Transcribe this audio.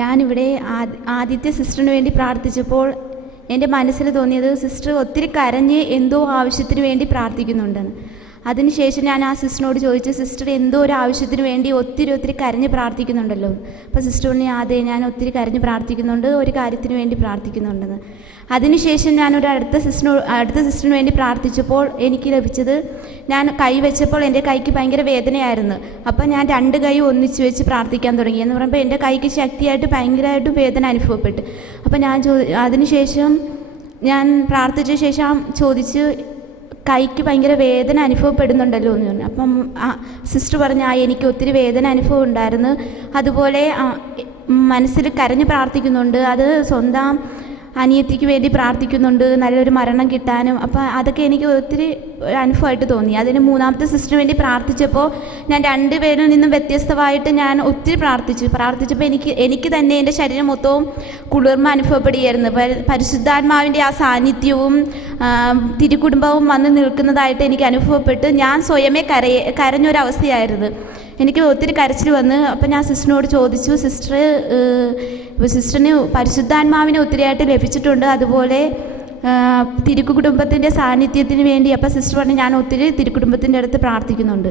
ഞാനിവിടെ ആദ്യത്തെ സിസ്റ്ററിന് വേണ്ടി പ്രാർത്ഥിച്ചപ്പോൾ എൻ്റെ മനസ്സിൽ തോന്നിയത് സിസ്റ്റർ ഒത്തിരി കരഞ്ഞ് എന്തോ ആവശ്യത്തിന് വേണ്ടി പ്രാർത്ഥിക്കുന്നുണ്ടെന്ന്. അതിനുശേഷം ഞാൻ ആ സിസ്റ്ററിനോട് ചോദിച്ചു, സിസ്റ്റർ എന്തോ ഒരു ആവശ്യത്തിന് വേണ്ടി ഒത്തിരി കരഞ്ഞ് പ്രാർത്ഥിക്കുന്നുണ്ടല്ലോ. അപ്പോൾ സിസ്റ്റർ പറഞ്ഞു, അതെ ഞാൻ ഒത്തിരി കരഞ്ഞ് പ്രാർത്ഥിക്കുന്നുണ്ട്, ഒരു കാര്യത്തിന് വേണ്ടി പ്രാർത്ഥിക്കുന്നുണ്ടെന്ന്. അതിനുശേഷം ഞാനൊരു അടുത്ത സിസ്റ്ററിന് വേണ്ടി പ്രാർത്ഥിച്ചപ്പോൾ എനിക്ക് ലഭിച്ചത്, ഞാൻ കൈ വെച്ചപ്പോൾ എൻ്റെ കൈക്ക് ഭയങ്കര വേദനയായിരുന്നു. അപ്പോൾ ഞാൻ 2 കൈ ഒന്നിച്ച് വെച്ച് പ്രാർത്ഥിക്കാൻ തുടങ്ങി. എന്ന് പറയുമ്പോൾ എൻ്റെ കൈക്ക് ശക്തിയായിട്ട് ഭയങ്കരമായിട്ട് വേദന അനുഭവപ്പെട്ടു. അപ്പോൾ ഞാൻ അതിനുശേഷം ഞാൻ പ്രാർത്ഥിച്ച ശേഷം ചോദിച്ച്, കൈക്ക് ഭയങ്കര വേദന അനുഭവപ്പെടുന്നുണ്ടല്ലോ എന്ന് പറഞ്ഞു. അപ്പം സിസ്റ്റർ പറഞ്ഞു, എനിക്ക് ഒത്തിരി വേദന അനുഭവം ഉണ്ടായിരുന്നു, അതുപോലെ മനസ്സിൽ കരഞ്ഞ് പ്രാർത്ഥിക്കുന്നുണ്ട്, അത് സ്വന്തം അനിയത്തിക്ക് വേണ്ടി പ്രാർത്ഥിക്കുന്നുണ്ട്, നല്ലൊരു മരണം കിട്ടാനും. അപ്പോൾ അതൊക്കെ എനിക്ക് ഒത്തിരി അനുഭവമായിട്ട് തോന്നി. അതിന് 3ാമത്തെ സിസ്റ്ററിന് വേണ്ടി പ്രാർത്ഥിച്ചപ്പോൾ ഞാൻ 2 പേരിൽ നിന്നും വ്യത്യസ്തമായിട്ട് ഞാൻ ഒത്തിരി പ്രാർത്ഥിച്ചപ്പോൾ എനിക്ക് തന്നെ എൻ്റെ ശരീരം മൊത്തവും കുളിർമ അനുഭവപ്പെടുകയായിരുന്നു. പരിശുദ്ധാത്മാവിൻ്റെ ആ സാന്നിധ്യവും തിരുക്കുടുംബവും വന്ന് നിൽക്കുന്നതായിട്ട് എനിക്ക് അനുഭവപ്പെട്ട് ഞാൻ സ്വയമേ കരഞ്ഞൊരവസ്ഥയായിരുന്നു. എനിക്ക് ഒത്തിരി കരച്ചിൽ വന്ന്. അപ്പം ഞാൻ സിസ്റ്ററിനോട് ചോദിച്ചു, സിസ്റ്ററിന് പരിശുദ്ധാത്മാവിനെ ഒത്തിരിയായിട്ട് ലഭിച്ചിട്ടുണ്ട്, അതുപോലെ തിരുക്കുടുംബത്തിൻ്റെ സാന്നിധ്യത്തിന് വേണ്ടി. അപ്പം സിസ്റ്റർ പറഞ്ഞു, ഞാൻ ഒത്തിരി തിരുക്കുടുംബത്തിൻ്റെ അടുത്ത് പ്രാർത്ഥിക്കുന്നുണ്ട്.